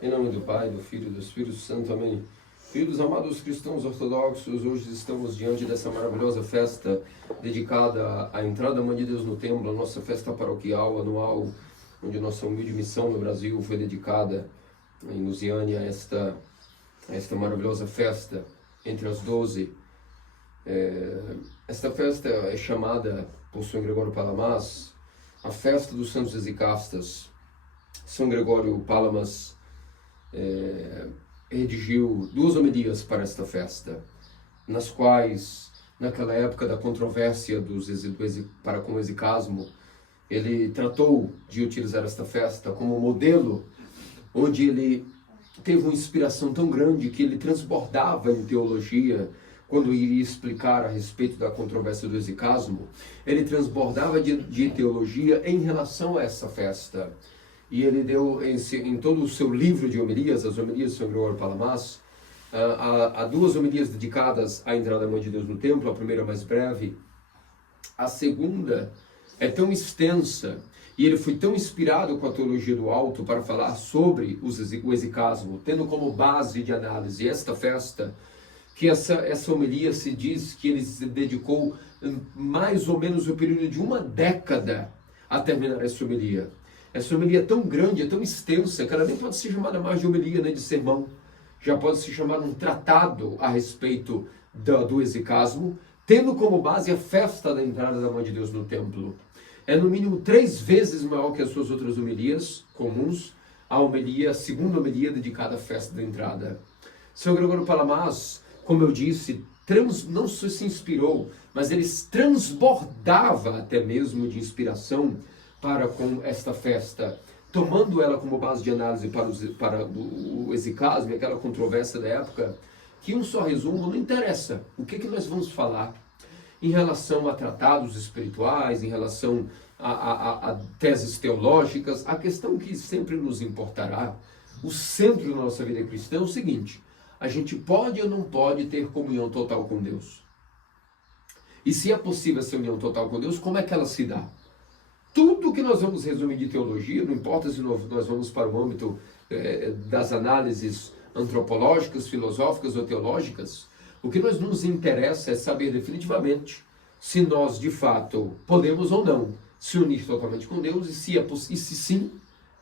Em nome do Pai, do Filho e do Espírito Santo. Amém. Queridos amados cristãos ortodoxos, hoje estamos diante dessa maravilhosa festa dedicada à entrada da Mãe de Deus no templo, a nossa festa paroquial anual, onde nossa humilde missão no Brasil foi dedicada em Lusiânia a esta maravilhosa festa entre as 12. Esta festa é chamada por São Gregório Palamas a festa dos santos exicastas. São Gregório Palamas redigiu 2 homilias para esta festa, nas quais, naquela época da controvérsia para com o exicasmo, ele tratou de utilizar esta festa como modelo, onde ele teve uma inspiração tão grande que ele transbordava em teologia. Quando iria explicar a respeito da controvérsia do exicasmo, ele transbordava de teologia em relação a essa festa. E ele deu em todo o seu livro de homilias, as homilias de São Gregório Palamas, há 2 homilias dedicadas à entrada da Mãe de Deus no templo. A primeira mais breve, a segunda é tão extensa, e ele foi tão inspirado com a teologia do alto para falar sobre o exicasmo, tendo como base de análise esta festa, que essa homilia se diz que ele se dedicou mais ou menos o período de 1 década a terminar essa homilia. Essa homilia é tão grande, é tão extensa, que ela nem pode ser chamada mais de homilia, nem de sermão. Já pode se chamar um tratado a respeito do exicasmo, tendo como base a festa da entrada da Mãe de Deus no templo. É no mínimo 3 vezes maior que as suas outras homilias comuns, a segunda homilia dedicada à festa da entrada. São Gregório Palamas, como eu disse, não só se inspirou, mas ele transbordava até mesmo de inspiração para com esta festa, tomando ela como base de análise para o exicasmo, aquela controvérsia da época, que um só resumo não interessa. O que nós vamos falar em relação a tratados espirituais, em relação a teses teológicas? A questão que sempre nos importará, o centro da nossa vida cristã, é o seguinte: a gente pode ou não pode ter comunhão total com Deus? E se é possível essa união total com Deus, como é que ela se dá? Tudo que nós vamos resumir de teologia, não importa se nós vamos para o âmbito das análises antropológicas, filosóficas ou teológicas, o que nos interessa é saber definitivamente se nós, de fato, podemos ou não se unir totalmente com Deus, e se sim,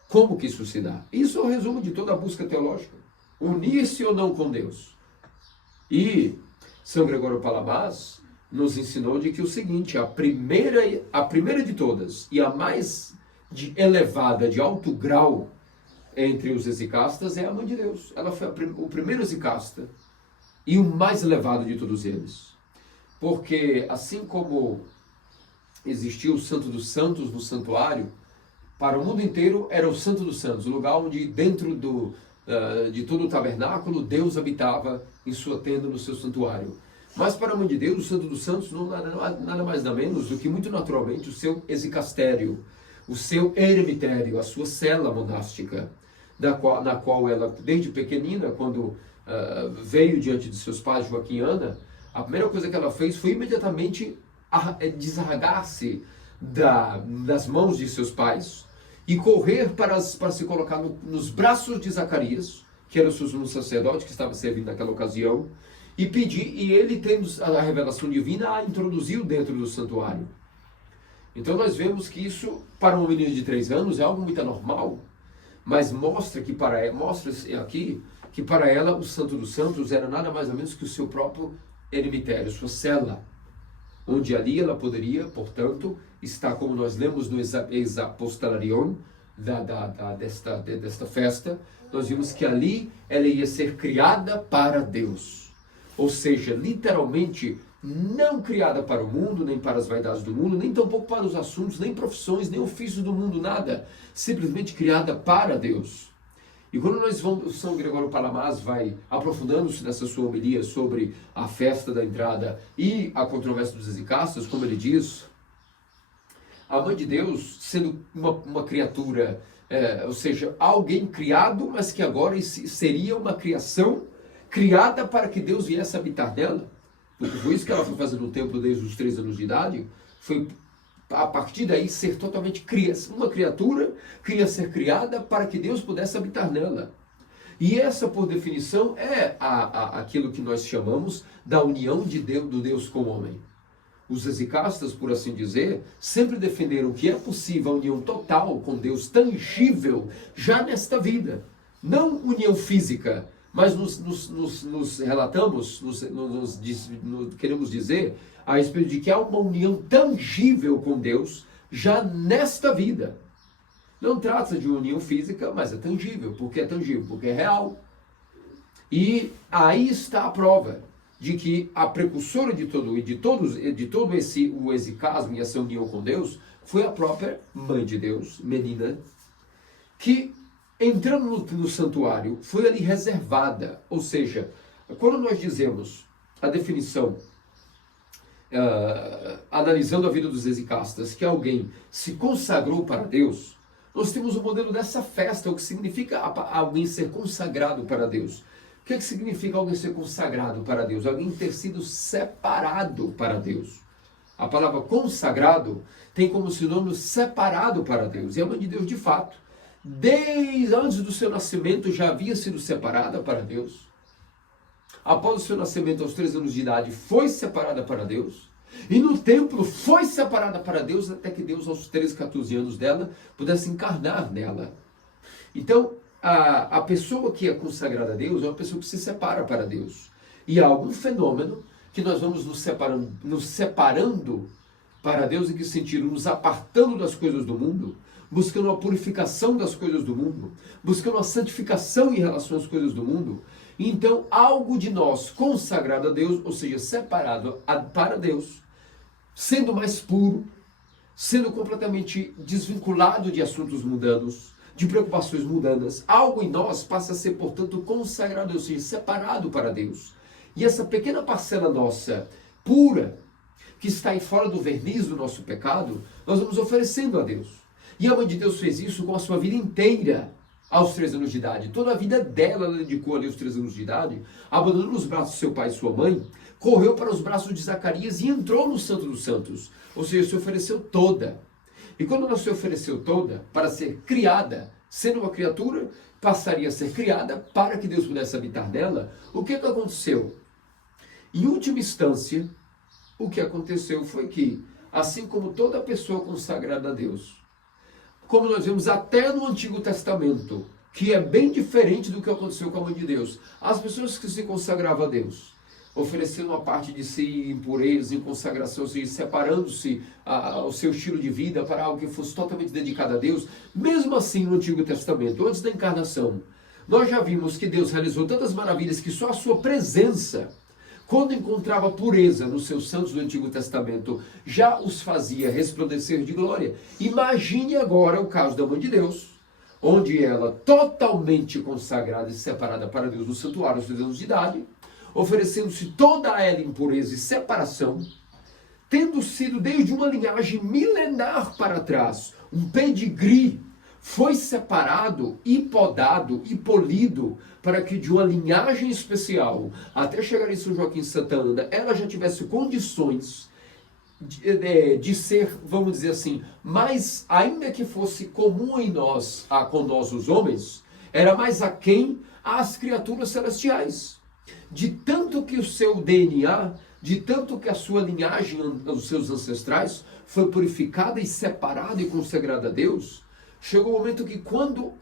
como que isso se dá. Isso é o resumo de toda a busca teológica. Unir-se ou não com Deus. E São Gregório Palamas nos ensinou de que o seguinte: a primeira de todas e a mais elevada, de alto grau entre os exicastas, é a Mãe de Deus. Ela foi o primeiro exicasta e o mais elevado de todos eles. Porque assim como existiu o Santo dos Santos no santuário, para o mundo inteiro era o Santo dos Santos, o lugar onde dentro de todo o tabernáculo Deus habitava em sua tenda, no seu santuário. Mas para a Mãe de Deus, o Santo dos Santos não nada mais nada menos do que, muito naturalmente, o seu exicastério, o seu eremitério, a sua cela monástica, na qual ela, desde pequenina, quando veio diante de seus pais, Joaquim e Ana, a primeira coisa que ela fez foi imediatamente desarragar-se das mãos de seus pais e correr para se colocar nos braços de Zacarias, que era o sumo sacerdote que estava servindo naquela ocasião, e ele, tendo a revelação divina, a introduziu dentro do santuário. Então nós vemos que isso, para uma menina de 3 anos, é algo muito anormal, mas mostra-se aqui que para ela o Santo dos Santos era nada mais ou menos que o seu próprio eremitério, sua cela, onde ali ela poderia, portanto, estar, como nós lemos no Exapostolarion desta festa, nós vimos que ali ela ia ser criada para Deus. Ou seja, literalmente, não criada para o mundo, nem para as vaidades do mundo, nem tampouco para os assuntos, nem profissões, nem ofícios do mundo, nada. Simplesmente criada para Deus. E quando São Gregório Palamas vai aprofundando-se nessa sua homilia sobre a festa da entrada e a controvérsia dos exicastas, como ele diz, a Mãe de Deus, sendo uma criatura, ou seja, alguém criado, mas que agora seria uma criação criada para que Deus viesse habitar nela, porque foi isso que ela foi fazer no templo desde os 3 anos de idade, foi a partir daí ser totalmente uma criatura, queria ser criada para que Deus pudesse habitar nela. E essa, por definição, é aquilo que nós chamamos da união de Deus, do Deus com o homem. Os exicastas, por assim dizer, sempre defenderam que é possível a união total com Deus, tangível, já nesta vida. Não união física, mas nos relatamos, queremos dizer a respeito de que há uma união tangível com Deus, já nesta vida. Não trata de uma união física, mas é tangível. Por que é tangível? Porque é real. E aí está a prova de que a precursora de todo esse o exicasmo e essa união com Deus foi a própria mãe de Deus, menina, que entrando no santuário foi ali reservada. Ou seja, quando nós dizemos a definição, analisando a vida dos exicastas, que alguém se consagrou para Deus, nós temos o modelo dessa festa, o que significa alguém ser consagrado para Deus. O que significa alguém ser consagrado para Deus? Alguém ter sido separado para Deus. A palavra consagrado tem como sinônimo separado para Deus. E a mãe de Deus, de fato, desde antes do seu nascimento, já havia sido separada para Deus. Após o seu nascimento, aos 3 anos de idade, foi separada para Deus. E no templo foi separada para Deus, até que Deus, aos 13, 14 anos dela, pudesse encarnar nela. Então, a pessoa que é consagrada a Deus é uma pessoa que se separa para Deus. E há algum fenômeno que nós vamos nos separando para Deus, em que sentido? Nos apartando das coisas do mundo, buscando a purificação das coisas do mundo, buscando a santificação em relação às coisas do mundo. Então, algo de nós consagrado a Deus, ou seja, separado para Deus, sendo mais puro, sendo completamente desvinculado de assuntos mundanos, de preocupações mundanas, algo em nós passa a ser, portanto, consagrado, ou seja, separado para Deus. E essa pequena parcela nossa, pura, que está aí fora do verniz do nosso pecado, nós vamos oferecendo a Deus. E a mãe de Deus fez isso com a sua vida inteira, aos 3 anos de idade. Toda a vida dela ela dedicou ali aos 3 anos de idade, abandonando os braços de seu pai e sua mãe, correu para os braços de Zacarias e entrou no Santo dos Santos. Ou seja, se ofereceu toda. E quando ela se ofereceu toda para ser criada, sendo uma criatura, passaria a ser criada para que Deus pudesse habitar nela, o que aconteceu? Em última instância, o que aconteceu foi que, assim como toda pessoa consagrada a Deus, como nós vemos até no Antigo Testamento, que é bem diferente do que aconteceu com a mãe de Deus, as pessoas que se consagravam a Deus, oferecendo uma parte de si em pureza, em consagração, ou seja, separando-se ao seu estilo de vida para algo que fosse totalmente dedicado a Deus, mesmo assim no Antigo Testamento, antes da encarnação, nós já vimos que Deus realizou tantas maravilhas que só a sua presença, quando encontrava pureza nos seus santos do Antigo Testamento, já os fazia resplandecer de glória. Imagine agora o caso da mãe de Deus, onde ela, totalmente consagrada e separada para Deus no santuário aos 3 anos de idade, oferecendo-se toda a ela em pureza e separação, tendo sido desde uma linhagem milenar para trás, um pedigree, foi separado e podado e polido para que de uma linhagem especial, até chegar em São Joaquim de Santa Ana, ela já tivesse condições de ser, vamos dizer assim, mais, ainda que fosse comum em nós, com nós os homens, era mais aquém às criaturas celestiais. De tanto que o seu DNA, de tanto que a sua linhagem, os seus ancestrais, foi purificada e separada e consagrada a Deus, chegou o momento que quando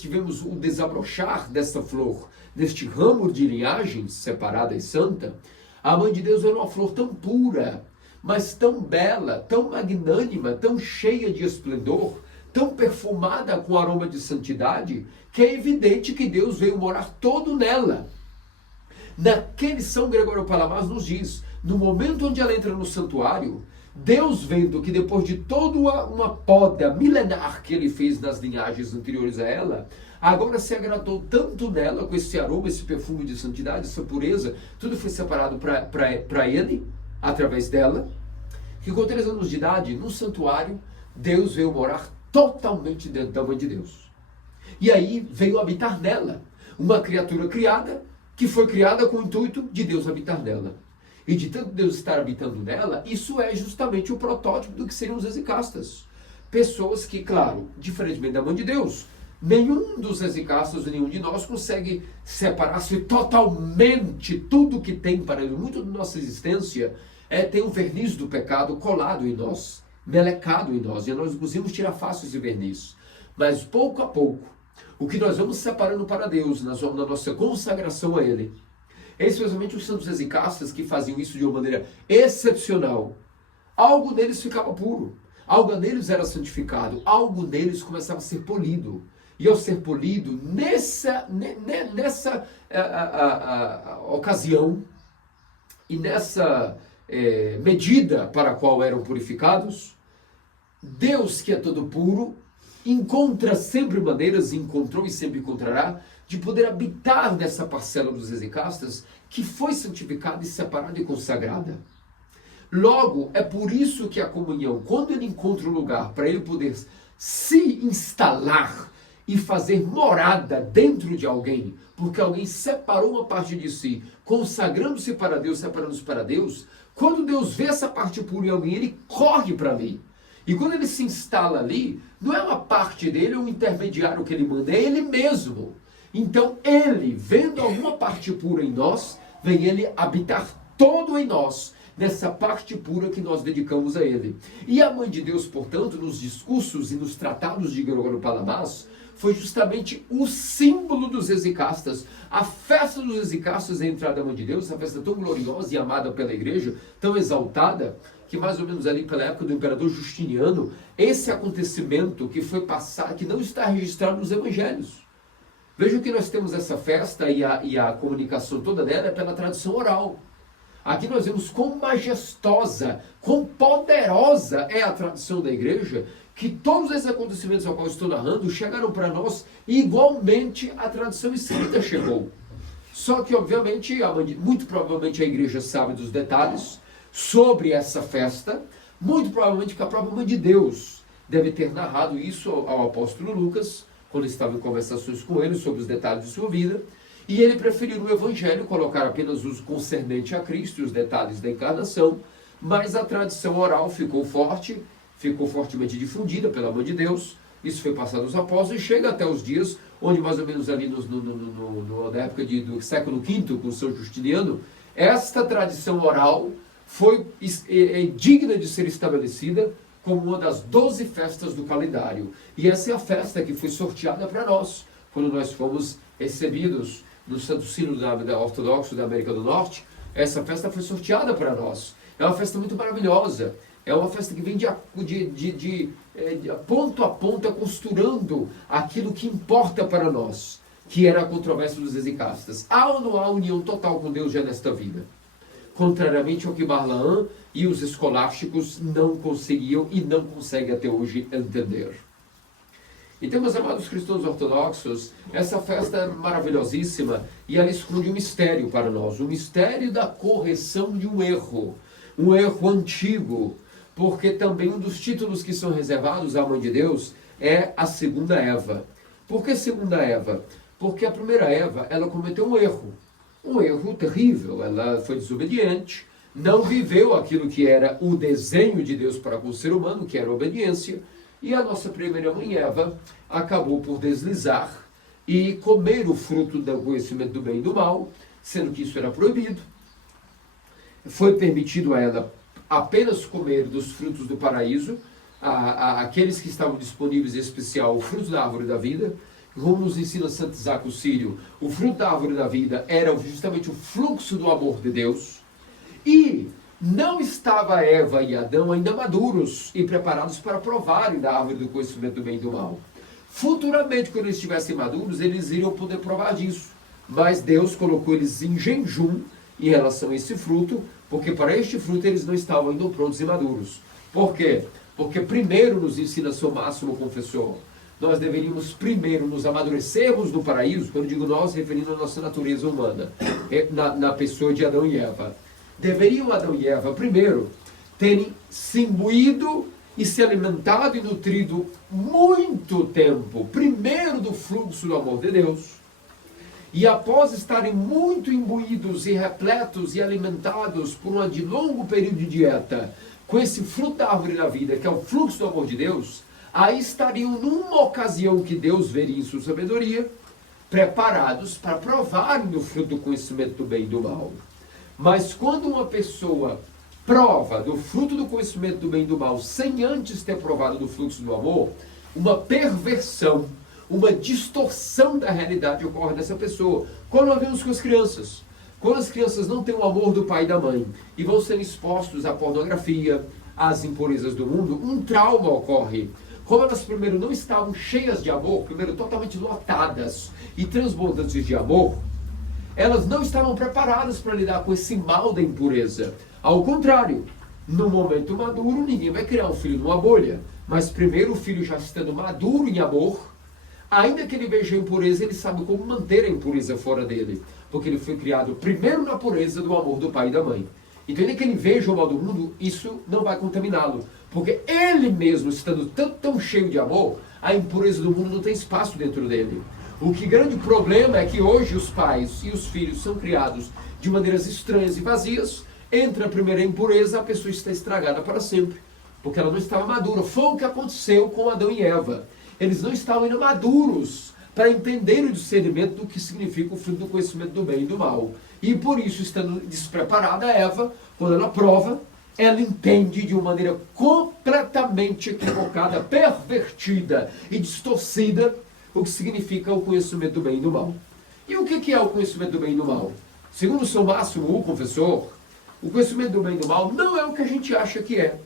tivemos o desabrochar dessa flor, deste ramo de linhagem separada e santa, a mãe de Deus era uma flor tão pura, mas tão bela, tão magnânima, tão cheia de esplendor, tão perfumada com aroma de santidade, que é evidente que Deus veio morar todo nela. Naquele São Gregório Palamas nos diz, no momento onde ela entra no santuário, Deus vendo que depois de toda uma poda milenar que ele fez nas linhagens anteriores a ela, agora se agradou tanto nela, com esse aroma, esse perfume de santidade, essa pureza, tudo foi separado para ele, através dela, que com 3 anos de idade, no santuário, Deus veio morar totalmente dentro da mãe de Deus. E aí veio habitar nela, uma criatura criada, que foi criada com o intuito de Deus habitar nela. E de tanto Deus estar habitando nela, isso é justamente o protótipo do que seriam os exicastas. Pessoas que, claro, diferentemente da mãe de Deus, Nenhum dos exicastas, nenhum de nós consegue separar-se totalmente tudo que tem para ele. Muito da nossa existência tem o verniz do pecado colado em nós, melecado em nós, e nós conseguimos tirar fácil esse verniz. Mas pouco a pouco, o que nós vamos separando para Deus, na nossa consagração a Ele, especialmente os santos exicastas que faziam isso de uma maneira excepcional, algo neles ficava puro, algo neles era santificado, algo neles começava a ser polido. E ao ser polido, nessa ocasião e nessa medida para a qual eram purificados, Deus, que é todo puro, encontra sempre maneiras, encontrou e sempre encontrará, de poder habitar nessa parcela dos exicastas que foi santificada e separada e consagrada. Logo, é por isso que a comunhão, quando ele encontra um lugar para ele poder se instalar e fazer morada dentro de alguém, porque alguém separou uma parte de si, consagrando-se para Deus, separando-se para Deus, quando Deus vê essa parte pura em alguém, ele corre para ali. E quando ele se instala ali, não é uma parte dele, é um intermediário que ele manda, é ele mesmo. Então ele, vendo alguma parte pura em nós, vem ele habitar todo em nós, nessa parte pura que nós dedicamos a ele. E a Mãe de Deus, portanto, nos discursos e nos tratados de Gregório Palamas, foi justamente o símbolo dos exicastas. A festa dos exicastas é a entrada da Mãe de Deus, essa festa tão gloriosa e amada pela igreja, tão exaltada, que mais ou menos ali pela época do imperador Justiniano, esse acontecimento que foi passado, que não está registrado nos evangelhos. Vejam que nós temos essa festa e a comunicação toda dela é pela tradição oral. Aqui nós vemos quão majestosa, quão poderosa é a tradição da igreja, que todos esses acontecimentos ao qual eu estou narrando chegaram para nós e igualmente a tradição escrita chegou. Só que, obviamente, muito provavelmente a igreja sabe dos detalhes sobre essa festa, muito provavelmente que a própria Mãe de Deus deve ter narrado isso ao apóstolo Lucas, quando estava em conversações com ele sobre os detalhes de sua vida, e ele preferiu no Evangelho colocar apenas os concernentes a Cristo e os detalhes da encarnação, mas a tradição oral ficou fortemente difundida pela Mãe de Deus, isso foi passado aos apóstolos e chega até os dias onde mais ou menos ali na época do século V, com São Justiniano, esta tradição oral foi digna de ser estabelecida como uma das 12 festas do calendário. E essa é a festa que foi sorteada para nós, quando nós fomos recebidos no Santo Sínodo da Ortodoxo da América do Norte. Essa festa foi sorteada para nós. É uma festa muito maravilhosa. É uma festa que vem de ponto a ponta, costurando aquilo que importa para nós, que era a controvérsia dos exicastas. Há ou não há união total com Deus já nesta vida? Contrariamente ao que Barlaam e os escolásticos não conseguiam e não conseguem até hoje entender. Então, meus amados cristãos ortodoxos, essa festa é maravilhosíssima e ela esconde um mistério para nós, o mistério da correção de um erro antigo, porque também um dos títulos que são reservados à Mãe de Deus é a segunda Eva. Por que segunda Eva? Porque a primeira Eva, ela cometeu um erro terrível, ela foi desobediente, não viveu aquilo que era o desenho de Deus para com o ser humano, que era a obediência, e a nossa primeira mãe Eva acabou por deslizar e comer o fruto do conhecimento do bem e do mal, sendo que isso era proibido. Foi permitido a ela apenas comer dos frutos do paraíso, aqueles que estavam disponíveis, em especial o fruto da árvore da vida. Como nos ensina Santo Isaac o Sírio, o fruto da árvore da vida era justamente o fluxo do amor de Deus. E não estava Eva e Adão ainda maduros e preparados para provarem da árvore do conhecimento do bem e do mal. Futuramente, quando eles estivessem maduros, eles iriam poder provar disso. Mas Deus colocou eles em jejum em relação a esse fruto, porque para este fruto eles não estavam ainda prontos e maduros. Por quê? Porque primeiro nos ensina seu máximo confessor. Nós deveríamos primeiro nos amadurecermos no paraíso, quando digo nós, referindo à nossa natureza humana, na pessoa de Adão e Eva. Deveriam Adão e Eva, primeiro, terem se imbuído e se alimentado e nutrido muito tempo, primeiro do fluxo do amor de Deus, e após estarem muito imbuídos e repletos e alimentados por de longo período de dieta, com esse fruto da árvore da vida, que é o fluxo do amor de Deus, aí estariam numa ocasião que Deus veria em sua sabedoria, preparados para provarem do fruto do conhecimento do bem e do mal. Mas quando uma pessoa prova do fruto do conhecimento do bem e do mal, sem antes ter provado do fluxo do amor, uma perversão, uma distorção da realidade ocorre nessa pessoa. Quando nós vemos com as crianças, quando as crianças não têm o amor do pai e da mãe e vão ser expostos à pornografia, às impurezas do mundo, um trauma ocorre. Como elas primeiro não estavam cheias de amor, primeiro totalmente lotadas e transbordantes de amor, elas não estavam preparadas para lidar com esse mal da impureza. Ao contrário, no momento maduro, ninguém vai criar um filho numa bolha. Mas primeiro o filho já estando maduro em amor, ainda que ele veja a impureza, ele sabe como manter a impureza fora dele. Porque ele foi criado primeiro na pureza do amor do pai e da mãe. Então, ainda que ele veja o mal do mundo, isso não vai contaminá-lo. Porque ele mesmo, estando tão cheio de amor, a impureza do mundo não tem espaço dentro dele. O que grande problema é que hoje os pais e os filhos são criados de maneiras estranhas e vazias. Entra a primeira impureza, a pessoa está estragada para sempre. Porque ela não estava madura. Foi o que aconteceu com Adão e Eva. Eles não estavam ainda maduros para entender o discernimento do que significa o fruto do conhecimento do bem e do mal. E por isso, estando despreparada, Eva, quando ela prova, ela entende de uma maneira completamente equivocada, pervertida e distorcida o que significa o conhecimento do bem e do mal. E o que é o conhecimento do bem e do mal? Segundo o seu Máximo, o confessor, o conhecimento do bem e do mal não é o que a gente acha que é.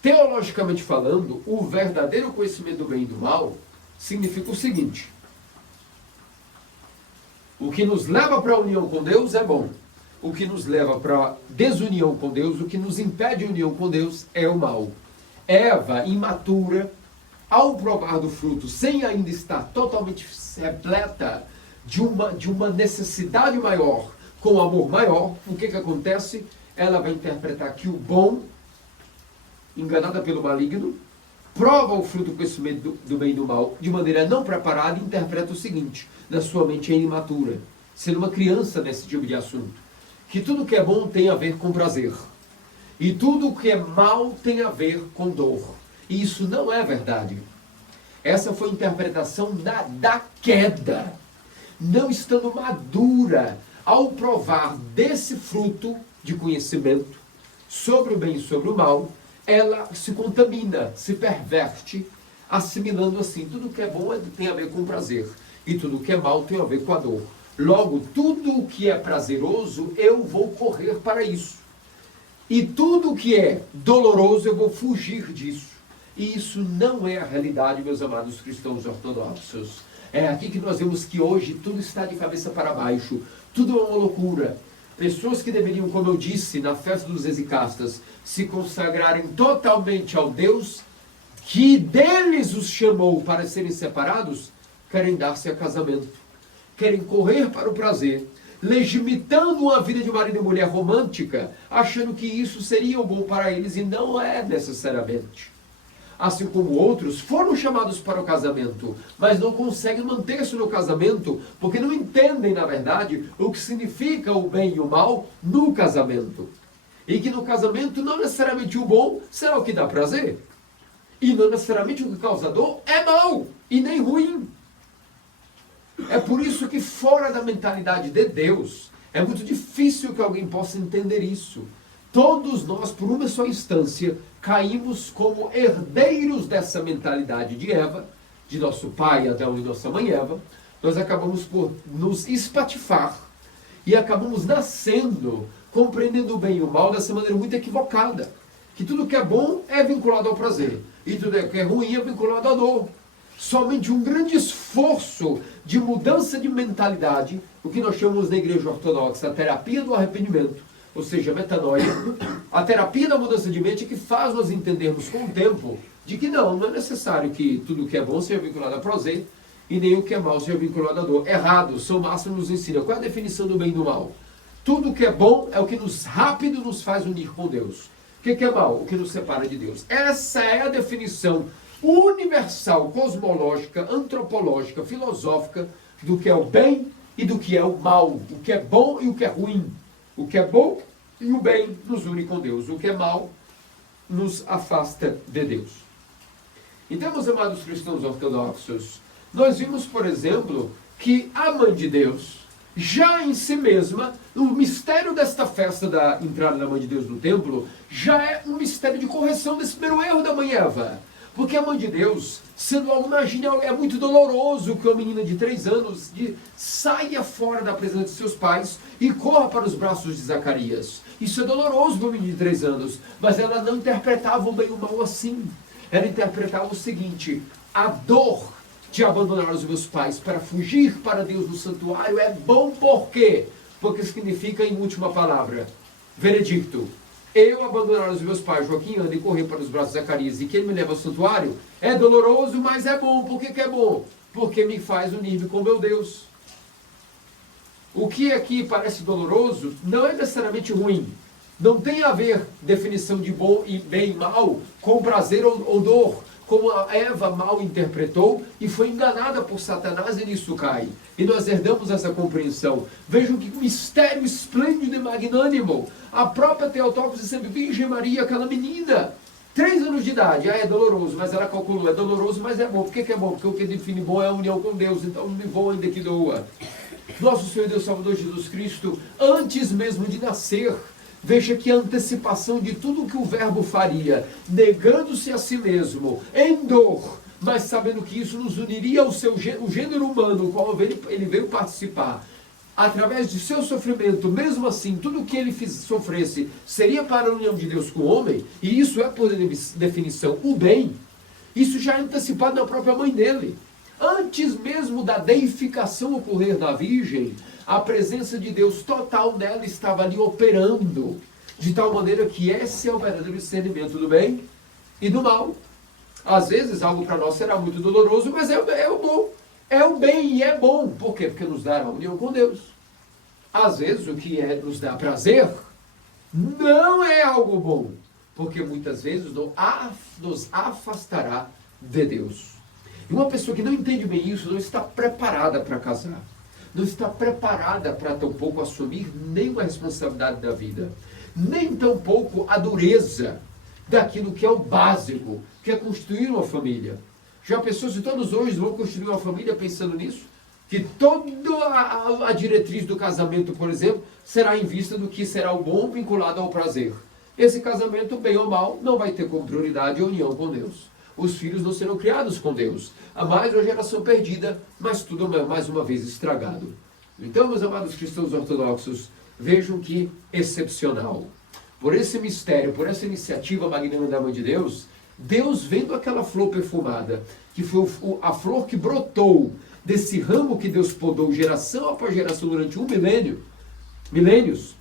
Teologicamente falando, o verdadeiro conhecimento do bem e do mal significa o seguinte: o que nos leva para a união com Deus é bom. O que nos leva para a desunião com Deus, o que nos impede a união com Deus é o mal. Eva, imatura, ao provar do fruto, sem ainda estar totalmente repleta de uma necessidade maior, com amor maior, o que acontece? Ela vai interpretar que o bom, enganada pelo maligno, prova o fruto do conhecimento do bem e do mal de maneira não preparada e interpreta o seguinte: na sua mente é imatura, sendo uma criança nesse tipo de assunto, que tudo que é bom tem a ver com prazer e tudo que é mal tem a ver com dor. E isso não é verdade. Essa foi a interpretação da queda. Não estando madura ao provar desse fruto de conhecimento sobre o bem e sobre o mal, ela se contamina, se perverte, assimilando assim: tudo que é bom tem a ver com prazer e tudo que é mal tem a ver com a dor. Logo, tudo o que é prazeroso, eu vou correr para isso. E tudo que é doloroso, eu vou fugir disso. E isso não é a realidade, meus amados cristãos ortodoxos. É aqui que nós vemos que hoje tudo está de cabeça para baixo. Tudo é uma loucura. Pessoas que deveriam, como eu disse, na festa dos exicastas, se consagrarem totalmente ao Deus que deles os chamou para serem separados, querem dar-se a casamento. Querem correr para o prazer, legitimando uma vida de marido e mulher romântica, achando que isso seria o bom para eles, e não é necessariamente. Assim como outros foram chamados para o casamento, mas não conseguem manter-se no casamento, porque não entendem, na verdade, o que significa o bem e o mal no casamento. E que no casamento não necessariamente o bom será o que dá prazer. E não necessariamente o que causa dor é mal e nem ruim. É por isso que fora da mentalidade de Deus, é muito difícil que alguém possa entender isso. Todos nós, por uma só instância, caímos como herdeiros dessa mentalidade de Eva, de nosso pai Adão e nossa mãe Eva. Nós acabamos por nos espatifar e acabamos nascendo, compreendendo o bem e o mal dessa maneira muito equivocada. Que tudo que é bom é vinculado ao prazer e tudo que é ruim é vinculado à dor. Somente um grande esforço de mudança de mentalidade, o que nós chamamos na igreja ortodoxa a terapia do arrependimento, ou seja, a metanoia, a terapia da mudança de mente, que faz nós entendermos com o tempo de que não é necessário que tudo que é bom seja vinculado a prazer e nem o que é mal seja vinculado à dor. Errado, São Máximo nos ensina. Qual é a definição do bem e do mal? Tudo que é bom é o que rápido nos faz unir com Deus. O que é mal? O que nos separa de Deus. Essa é a definição universal, cosmológica, antropológica, filosófica do que é o bem e do que é o mal, o que é bom e o que é ruim. O que é bom e o bem nos une com Deus, o que é mal nos afasta de Deus. Então, meus amados cristãos ortodoxos, nós vimos, por exemplo, que a mãe de Deus, já em si mesma, o mistério desta festa da entrada da mãe de Deus no templo, já é um mistério de correção desse primeiro erro da mãe Eva. Porque a mãe de Deus, sendo algo, imagine, é muito doloroso que uma menina de 3 anos saia fora da presença de seus pais e corra para os braços de Zacarias. Isso é doloroso para uma menina de 3 anos, mas ela não interpretava o bem e o mal assim. Ela interpretava o seguinte: a dor de abandonar os meus pais para fugir para Deus no santuário é bom por quê? Porque significa, em última palavra, veredicto. Eu abandonar os meus pais, Joaquim, anda e correr para os braços de Zacarias e que ele me leva ao santuário, é doloroso, mas é bom. Por que é bom? Porque me faz unir-me com meu Deus. O que aqui parece doloroso não é necessariamente ruim. Não tem a ver definição de bom e bem e mal com prazer ou dor, como a Eva mal interpretou e foi enganada por Satanás e nisso cai. E nós herdamos essa compreensão. Vejam que mistério esplêndido e magnânimo. A própria Theotokos sempre, Virgem Maria, aquela menina, 3 anos de idade, é doloroso, mas ela calculou, é doloroso, mas é bom. Por que é bom? Porque o que define bom é a união com Deus, então não me vou ainda que doa. Nosso Senhor Deus Salvador Jesus Cristo, antes mesmo de nascer, veja que a antecipação de tudo o que o verbo faria, negando-se a si mesmo, em dor, mas sabendo que isso nos uniria ao o gênero humano, o qual ele veio participar, através de seu sofrimento, mesmo assim, tudo o que ele sofresse seria para a união de Deus com o homem, e isso é, por definição, o bem. Isso já é antecipado na própria mãe dele. Antes mesmo da deificação ocorrer da Virgem, a presença de Deus total nela estava ali operando, de tal maneira que esse é o verdadeiro discernimento do bem e do mal. Às vezes algo para nós será muito doloroso, mas é o bom. É o bem e é bom. Por quê? Porque nos dá a união com Deus. Às vezes o que nos dá prazer não é algo bom, porque muitas vezes nos afastará de Deus. E uma pessoa que não entende bem isso não está preparada para casar. Não está preparada para tampouco assumir nenhuma responsabilidade da vida. Nem tampouco a dureza daquilo que é o básico, que é construir uma família. Já pensou se todos hoje vão construir uma família pensando nisso? Que toda a diretriz do casamento, por exemplo, será em vista do que será o bom vinculado ao prazer. Esse casamento, bem ou mal, não vai ter como prioridade a união com Deus. Os filhos não serão criados com Deus. Há mais uma geração perdida, mas tudo mais uma vez estragado. Então, meus amados cristãos ortodoxos, vejam que excepcional. Por esse mistério, por essa iniciativa magnânima da mãe de Deus, Deus vendo aquela flor perfumada, que foi a flor que brotou desse ramo que Deus podou geração após geração durante milênios,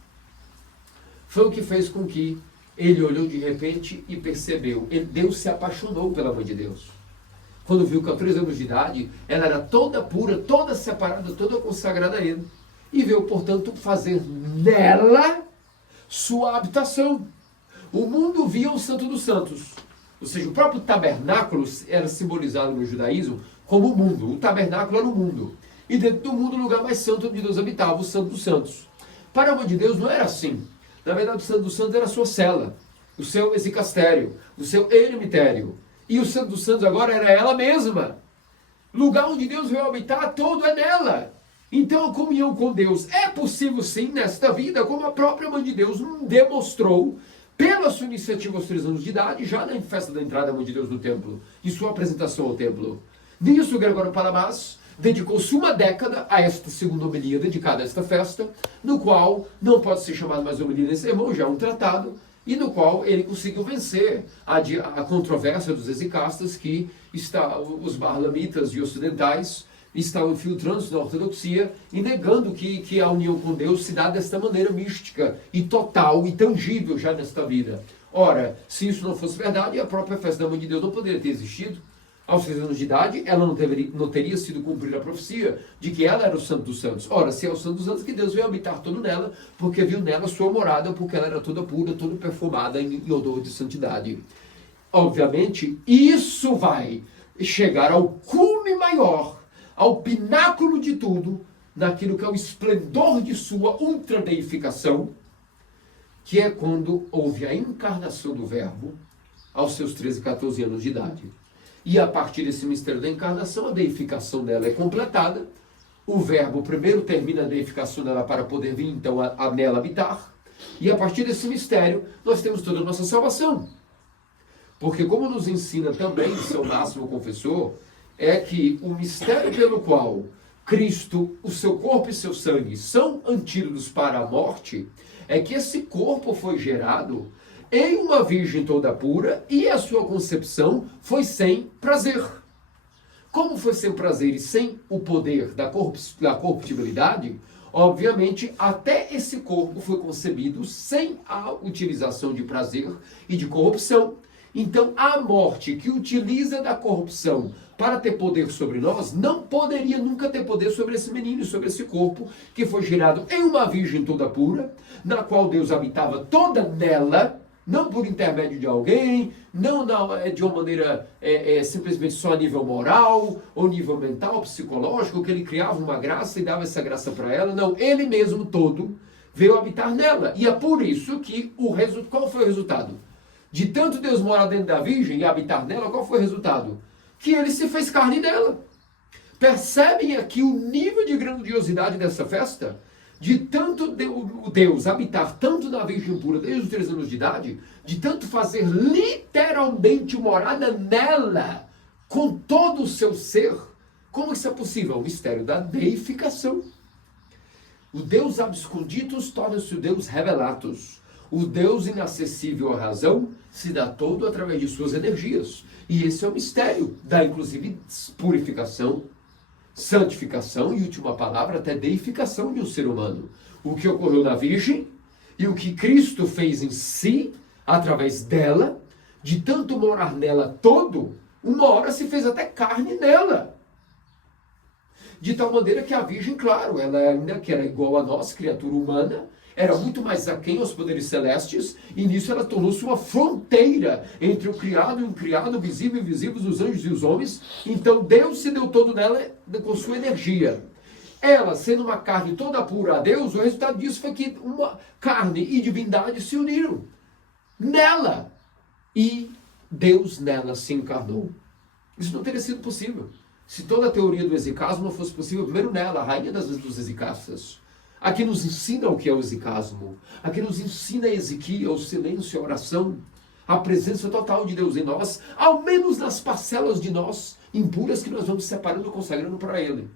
foi o que fez com que ele olhou de repente e percebeu. Deus se apaixonou pela mãe de Deus. Quando viu que aos 3 anos de idade, ela era toda pura, toda separada, toda consagrada a ele. E veio, portanto, fazer nela sua habitação. O mundo via o Santo dos Santos. Ou seja, o próprio tabernáculo era simbolizado no judaísmo como o mundo. O tabernáculo era o mundo. E dentro do mundo, o lugar mais santo onde Deus habitava, o Santo dos Santos. Para a mãe de Deus não era assim. Na verdade, o Santo dos Santos era a sua cela, o seu exicastério, o seu eremitério. E o Santo dos Santos agora era ela mesma. Lugar onde Deus veio habitar, todo é nela. Então a comunhão com Deus é possível sim nesta vida, como a própria mãe de Deus demonstrou pela sua iniciativa aos 3 anos de idade, já na festa da entrada da mãe de Deus no templo, em sua apresentação ao templo. Nisso, Gregório Palamas dedicou-se 1 década a esta segunda homilia dedicada a esta festa, no qual não pode ser chamado mais homilia nem sermão, já é um tratado, e no qual ele conseguiu vencer a controvérsia dos exicastas que os barlamitas e ocidentais estavam infiltrando-se na ortodoxia e negando que a união com Deus se dá desta maneira mística e total e tangível já nesta vida. Ora, se isso não fosse verdade, a própria festa da mãe de Deus não poderia ter existido. Aos 3 anos de idade, ela não teria sido cumprida a profecia de que ela era o Santo dos Santos. Ora, se é o Santo dos Santos, que Deus veio habitar todo nela, porque viu nela sua morada, porque ela era toda pura, toda perfumada em odor de santidade. Obviamente, isso vai chegar ao cume maior, ao pináculo de tudo, naquilo que é o esplendor de sua ultradeificação, que é quando houve a encarnação do Verbo aos seus 13, 14 anos de idade. E a partir desse mistério da encarnação, a deificação dela é completada. O verbo primeiro termina a deificação dela para poder vir então a nela habitar. E a partir desse mistério, nós temos toda a nossa salvação. Porque como nos ensina também seu máximo confessor, é que o mistério pelo qual Cristo, o seu corpo e seu sangue são antídotos para a morte, é que esse corpo foi gerado em uma virgem toda pura e a sua concepção foi sem prazer. Como foi sem prazer e sem o poder da corruptibilidade, obviamente até esse corpo foi concebido sem a utilização de prazer e de corrupção. Então, a morte que utiliza da corrupção para ter poder sobre nós, não poderia nunca ter poder sobre esse menino, sobre esse corpo, que foi gerado em uma virgem toda pura, na qual Deus habitava toda nela, não por intermédio de alguém, não de uma maneira simplesmente só a nível moral, ou nível mental, psicológico, que ele criava uma graça e dava essa graça para ela. Não, ele mesmo todo veio habitar nela. E é por isso que qual foi o resultado? De tanto Deus morar dentro da virgem e habitar nela, qual foi o resultado? Que ele se fez carne dela. Percebem aqui o nível de grandiosidade dessa festa? De tanto Deus habitar tanto na virgem pura desde os 3 anos de idade, de tanto fazer literalmente morada nela, com todo o seu ser. Como isso é possível? O mistério da deificação. O Deus absconditus torna-se o Deus revelatus. O Deus inacessível à razão se dá todo através de suas energias. E esse é o mistério da, inclusive, purificação, santificação e, última palavra, até deificação de um ser humano. O que ocorreu na Virgem e o que Cristo fez em si, através dela, de tanto morar nela todo, uma hora se fez até carne nela. De tal maneira que a Virgem, claro, ela ainda que era igual a nós, criatura humana, era muito mais aquém aos poderes celestes, e nisso ela tornou-se uma fronteira entre o criado e o incriado, o visível e invisível, os anjos e os homens. Então Deus se deu todo nela com sua energia. Ela, sendo uma carne toda pura a Deus, o resultado disso foi que uma carne e divindade se uniram nela. E Deus nela se encarnou. Isso não teria sido possível. Se toda a teoria do exicasmo não fosse possível, primeiro nela, a rainha dos exicastas. Aqui nos ensina o que é o exicasmo. Aqui nos ensina a Ezequiel, o silêncio, a oração, a presença total de Deus em nós, ao menos nas parcelas de nós impuras que nós vamos separando e consagrando para Ele.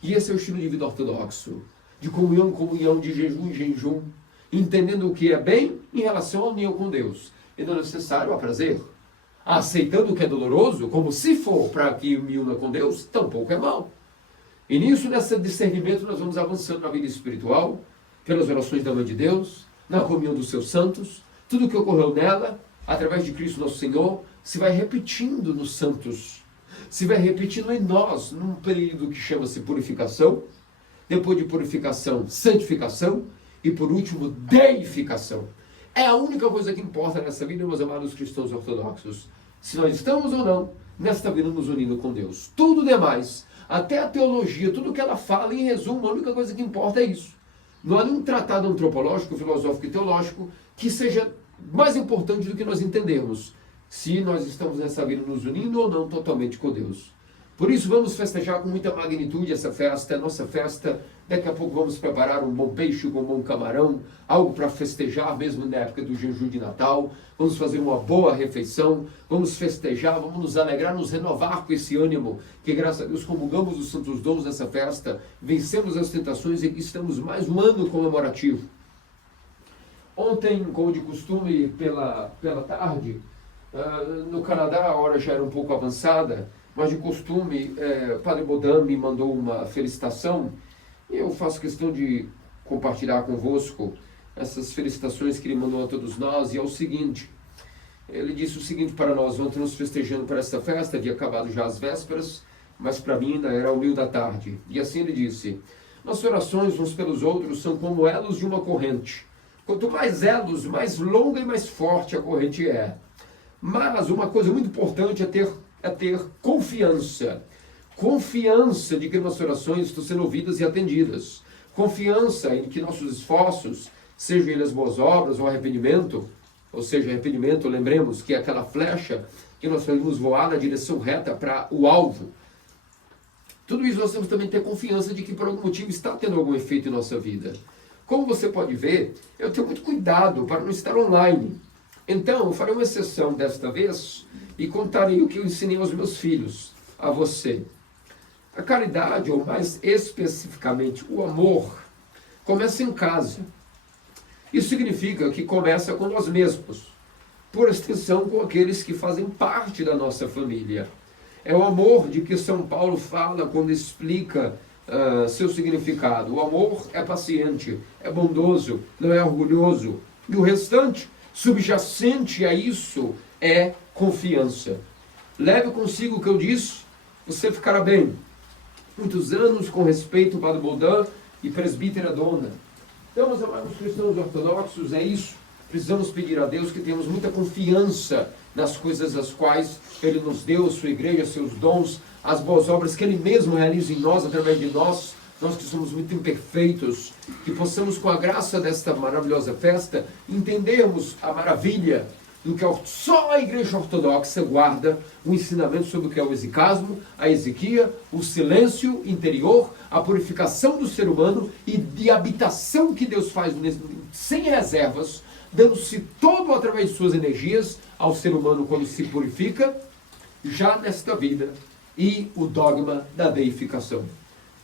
E esse é o estilo de vida ortodoxo, de comunhão em comunhão, de jejum em jejum, entendendo o que é bem em relação à união com Deus. E não é necessário a prazer. Aceitando o que é doloroso, como se for para que me una com Deus, tampouco é mal. E nisso, nesse discernimento, nós vamos avançando na vida espiritual, pelas orações da Mãe de Deus, na comunhão dos seus santos. Tudo o que ocorreu nela, através de Cristo nosso Senhor, se vai repetindo nos santos, se vai repetindo em nós, num período que chama-se purificação, depois de purificação, santificação, e por último, deificação. É a única coisa que importa nessa vida, meus amados cristãos ortodoxos. Se nós estamos ou não nesta vida nos unindo com Deus. Tudo demais, até a teologia, tudo que ela fala, em resumo, a única coisa que importa é isso. Não há nenhum tratado antropológico, filosófico e teológico que seja mais importante do que nós entendermos se nós estamos nessa vida nos unindo ou não totalmente com Deus. Por isso vamos festejar com muita magnitude essa festa, é a nossa festa. Daqui a pouco vamos preparar um bom peixe com um bom camarão, algo para festejar mesmo na época do jejum de Natal. Vamos fazer uma boa refeição, vamos festejar, vamos nos alegrar, nos renovar com esse ânimo, que graças a Deus comungamos os santos dons dessa festa, vencemos as tentações e estamos mais um ano comemorativo. Ontem, como de costume, pela tarde, no Canadá a hora já era um pouco avançada, mas de costume, Padre Bodam me mandou uma felicitação e eu faço questão de compartilhar convosco essas felicitações que ele mandou a todos nós. E é o seguinte, ele disse o seguinte para nós: ontem nos festejando para esta festa, havia acabado já as vésperas, mas para mim ainda era o meio da tarde. E assim ele disse: nossas orações uns pelos outros são como elos de uma corrente. Quanto mais elos, mais longa e mais forte a corrente é. Mas uma coisa muito importante é ter confiança. Confiança de que nossas orações estão sendo ouvidas e atendidas. Confiança em que nossos esforços, sejam eles boas obras ou arrependimento, ou seja, arrependimento, lembremos que é aquela flecha que nós podemos voar na direção reta para o alvo. Tudo isso nós temos também que ter confiança de que por algum motivo está tendo algum efeito em nossa vida. Como você pode ver, eu tenho muito cuidado para não estar online. Então, eu farei uma exceção desta vez e contarei o que eu ensinei aos meus filhos, a você. A caridade, ou mais especificamente o amor, começa em casa. Isso significa que começa com nós mesmos, por extensão com aqueles que fazem parte da nossa família. É o amor de que São Paulo fala quando explica seu significado. O amor é paciente, é bondoso, não é orgulhoso. E o restante, subjacente a isso, é confiança. Leve consigo o que eu disse, você ficará bem. Muitos anos com respeito ao Padre Baudin e presbítera Dona. Então, meus amados cristãos ortodoxos, é isso. Precisamos pedir a Deus que tenhamos muita confiança nas coisas as quais Ele nos deu, a sua igreja, seus dons, as boas obras que Ele mesmo realiza em nós, através de nós, nós que somos muito imperfeitos, que possamos, com a graça desta maravilhosa festa, entendermos a maravilha do que só a igreja ortodoxa guarda, o ensinamento sobre o que é o exicasmo, a exequia, o silêncio interior, a purificação do ser humano e de habitação que Deus faz sem reservas, dando-se todo através de suas energias ao ser humano quando se purifica, já nesta vida, e o dogma da deificação.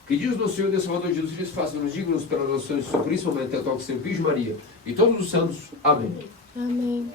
Que diz nosso Senhor e Salvador Jesus Cristo, faça-nos dignos pelas orações do Supremo, até toque sempre Virgem Maria e todos os santos. Amém. Amém.